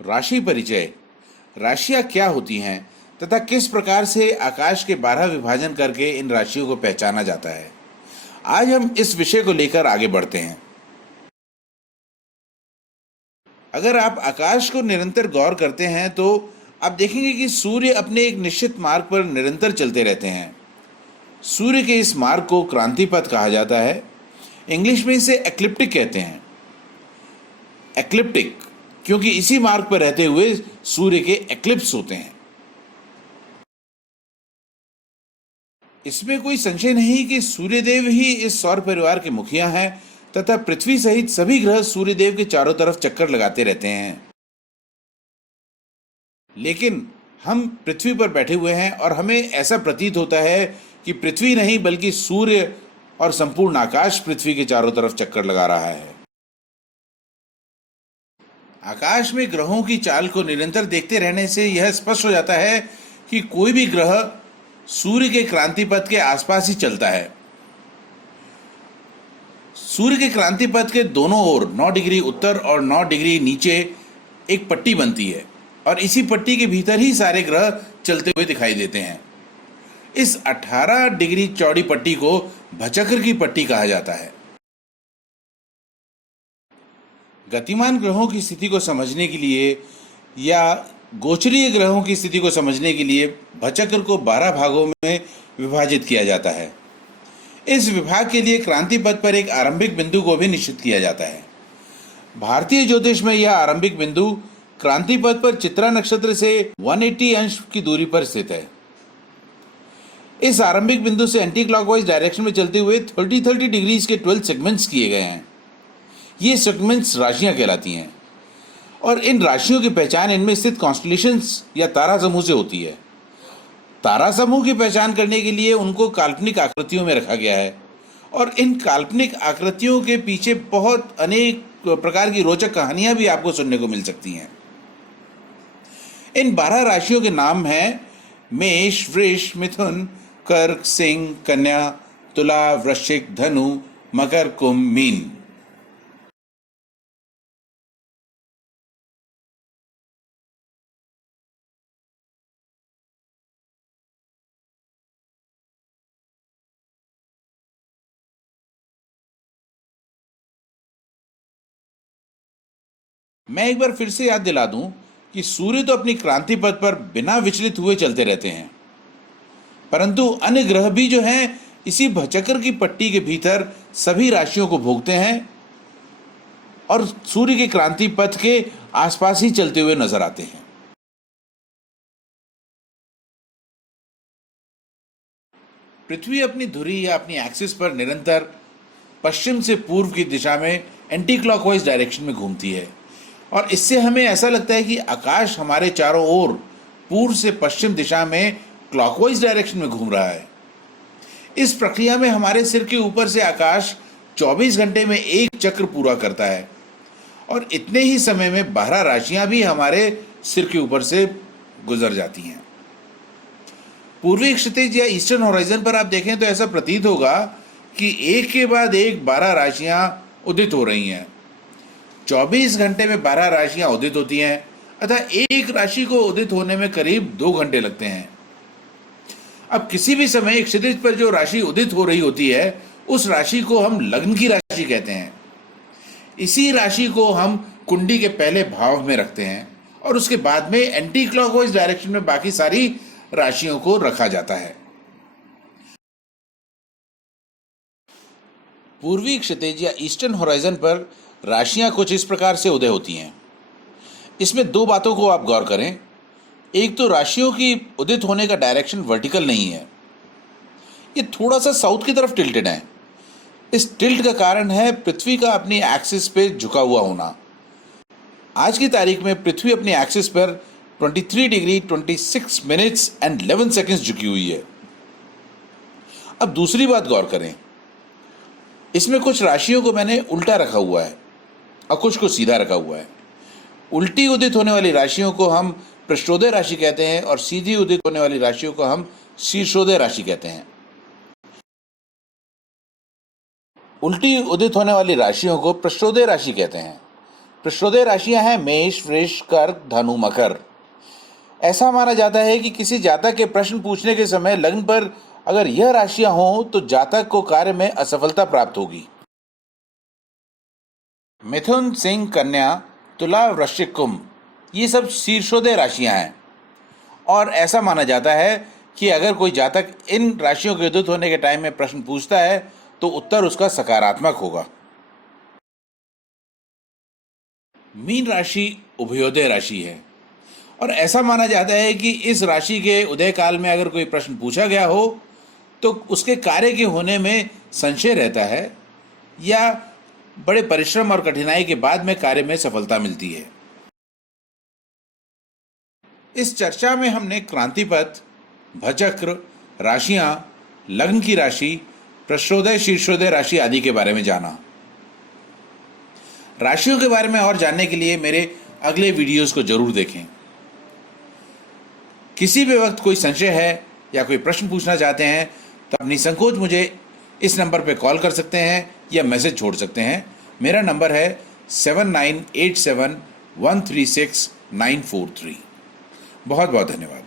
राशि परिचय। राशियां क्या होती हैं तथा किस प्रकार से आकाश के 12 विभाजन करके इन राशियों को पहचाना जाता है, आज हम इस विषय को लेकर आगे बढ़ते हैं। अगर आप आकाश को निरंतर गौर करते हैं तो आप देखेंगे कि सूर्य अपने एक निश्चित मार्ग पर निरंतर चलते रहते हैं। सूर्य के इस मार्ग को क्रांति पथ कहा जाता है। इंग्लिश में इसे एक्लिप्टिक कहते हैं। एक्लिप्टिक क्योंकि इसी मार्ग पर रहते हुए सूर्य के एक्लिप्स होते हैं। इसमें कोई संशय नहीं कि सूर्यदेव ही इस सौर परिवार के मुखिया हैं तथा पृथ्वी सहित सभी ग्रह सूर्यदेव के चारों तरफ चक्कर लगाते रहते हैं। लेकिन हम पृथ्वी पर बैठे हुए हैं और हमें ऐसा प्रतीत होता है कि पृथ्वी नहीं बल्कि सूर्य और संपूर्ण आकाश पृथ्वी के चारों तरफ चक्कर लगा रहा है। आकाश में ग्रहों की चाल को निरंतर देखते रहने से यह स्पष्ट हो जाता है कि कोई भी ग्रह सूर्य के क्रांति पथ के आसपास ही चलता है। सूर्य के क्रांति पथ के दोनों ओर 9 डिग्री उत्तर और 9 डिग्री नीचे एक पट्टी बनती है और इसी पट्टी के भीतर ही सारे ग्रह चलते हुए दिखाई देते हैं। इस 18 डिग्री चौड़ी पट्टी को भचक्र की पट्टी कहा जाता है। गतिमान ग्रहों की स्थिति को समझने के लिए या गोचरीय ग्रहों की स्थिति को समझने के लिए भचक्र को 12 भागों में विभाजित किया जाता है। इस विभाग के लिए क्रांति पथ पर एक आरंभिक बिंदु को भी निश्चित किया जाता है। भारतीय ज्योतिष में यह आरंभिक बिंदु क्रांति पथ पर चित्रा नक्षत्र से 180 अंश की दूरी पर स्थित है। इस आरंभिक बिंदु से एंटी क्लॉकवाइज डायरेक्शन में चलते हुए 30 डिग्रीज के 12 सेगमेंट्स किए गए हैं। ये सेगमेंट्स राशियां कहलाती हैं और इन राशियों की पहचान इनमें स्थित कॉन्स्टलेशंस या तारा समूह से होती है। तारा समूह की पहचान करने के लिए उनको काल्पनिक आकृतियों में रखा गया है और इन काल्पनिक आकृतियों के पीछे बहुत अनेक प्रकार की रोचक कहानियां भी आपको सुनने को मिल सकती हैं। इन 12 राशियों के नाम हैं मेष, वृष, मिथुन, कर्क, सिंह, कन्या, तुला, वृश्चिक, धनु, मकर, कुंभ, मीन। मैं एक बार फिर से याद दिला दूं कि सूर्य तो अपनी क्रांति पथ पर बिना विचलित हुए चलते रहते हैं, परंतु अन्य ग्रह भी जो हैं इसी भचक्र की पट्टी के भीतर सभी राशियों को भोगते हैं और सूर्य के क्रांति पथ के आसपास ही चलते हुए नजर आते हैं। पृथ्वी अपनी धुरी या अपनी एक्सिस पर निरंतर पश्चिम से पूर्व की दिशा में एंटी क्लॉकवाइज डायरेक्शन में घूमती है और इससे हमें ऐसा लगता है कि आकाश हमारे चारों ओर पूर्व से पश्चिम दिशा में क्लॉकवाइज डायरेक्शन में घूम रहा है। इस प्रक्रिया में हमारे सिर के ऊपर से आकाश 24 घंटे में एक चक्र पूरा करता है और इतने ही समय में 12 राशियां भी हमारे सिर के ऊपर से गुजर जाती हैं। पूर्वी क्षितिज या ईस्टर्न होराइजन पर आप देखें तो ऐसा प्रतीत होगा कि एक के बाद एक 12 राशियां उदित हो रही हैं। 24 घंटे में 12 राशियां उदित होती हैं, अतः एक राशि को उदित होने में करीब 2 घंटे लगते हैं। अब किसी भी समय क्षितिज पर जो राशि उदित हो रही होती है उस राशि को हम लग्न की राशि कहते हैं। इसी राशि को हम कुंडी के पहले भाव में रखते हैं और उसके बाद में एंटी क्लॉकवाइज डायरेक्शन में बाकी सारी राशियों को रखा जाता है। पूर्वी क्षितिज या ईस्टर्न होराइजन पर राशियां कुछ इस प्रकार से उदय होती हैं। इसमें 2 बातों को आप गौर करें। एक तो राशियों की उदित होने का डायरेक्शन वर्टिकल नहीं है, ये थोड़ा सा साउथ की तरफ टिल्टेड है। इस टिल्ट का कारण है पृथ्वी का अपनी एक्सिस पे झुका हुआ होना। आज की तारीख में पृथ्वी अपनी एक्सिस पर 23 डिग्री 26 मिनट्स एंड 11 सेकेंड्स झुकी हुई है। अब दूसरी बात गौर करें, इसमें कुछ राशियों को मैंने उल्टा रखा हुआ है और कुछ को सीधा रखा हुआ है। उल्टी उदित होने वाली राशियों को हम पृष्ठोदय राशि कहते हैं और सीधी उदित होने वाली राशियों को हम शीर्षोदय राशि कहते हैं। उल्टी उदित होने वाली राशियों को पृष्ठोदय राशि कहते हैं प्रश्नोदय राशियां हैं मेष, वृष, कर्क, धनु, मकर। ऐसा माना जाता है कि किसी जातक के प्रश्न पूछने के समय लग्न पर अगर यह राशियां हों तो जातक को कार्य में असफलता प्राप्त होगी। मिथुन, सिंह, कन्या, तुला, वृश्चिक, कुंभ, ये सब शीर्षोदय राशियां हैं और ऐसा माना जाता है कि अगर कोई जातक इन राशियों के उदित होने के टाइम में प्रश्न पूछता है तो उत्तर उसका सकारात्मक होगा। मीन राशि उभयोदय राशि है और ऐसा माना जाता है कि इस राशि के उदय काल में अगर कोई प्रश्न पूछा गया हो तो उसके कार्य के होने में संशय रहता है या बड़े परिश्रम और कठिनाई के बाद में कार्य में सफलता मिलती है। इस चर्चा में हमने क्रांतिपथ, भचक्र, राशियां, लग्न की राशि, प्रश्नोदय, शीर्षोदय राशि आदि के बारे में जाना। राशियों के बारे में और जानने के लिए मेरे अगले वीडियोस को जरूर देखें। किसी भी वक्त कोई संशय है या कोई प्रश्न पूछना चाहते हैं तो अपनी संकोच मुझे इस नंबर पर कॉल कर सकते हैं या मैसेज छोड़ सकते हैं। मेरा नंबर है 7987136943। बहुत बहुत धन्यवाद।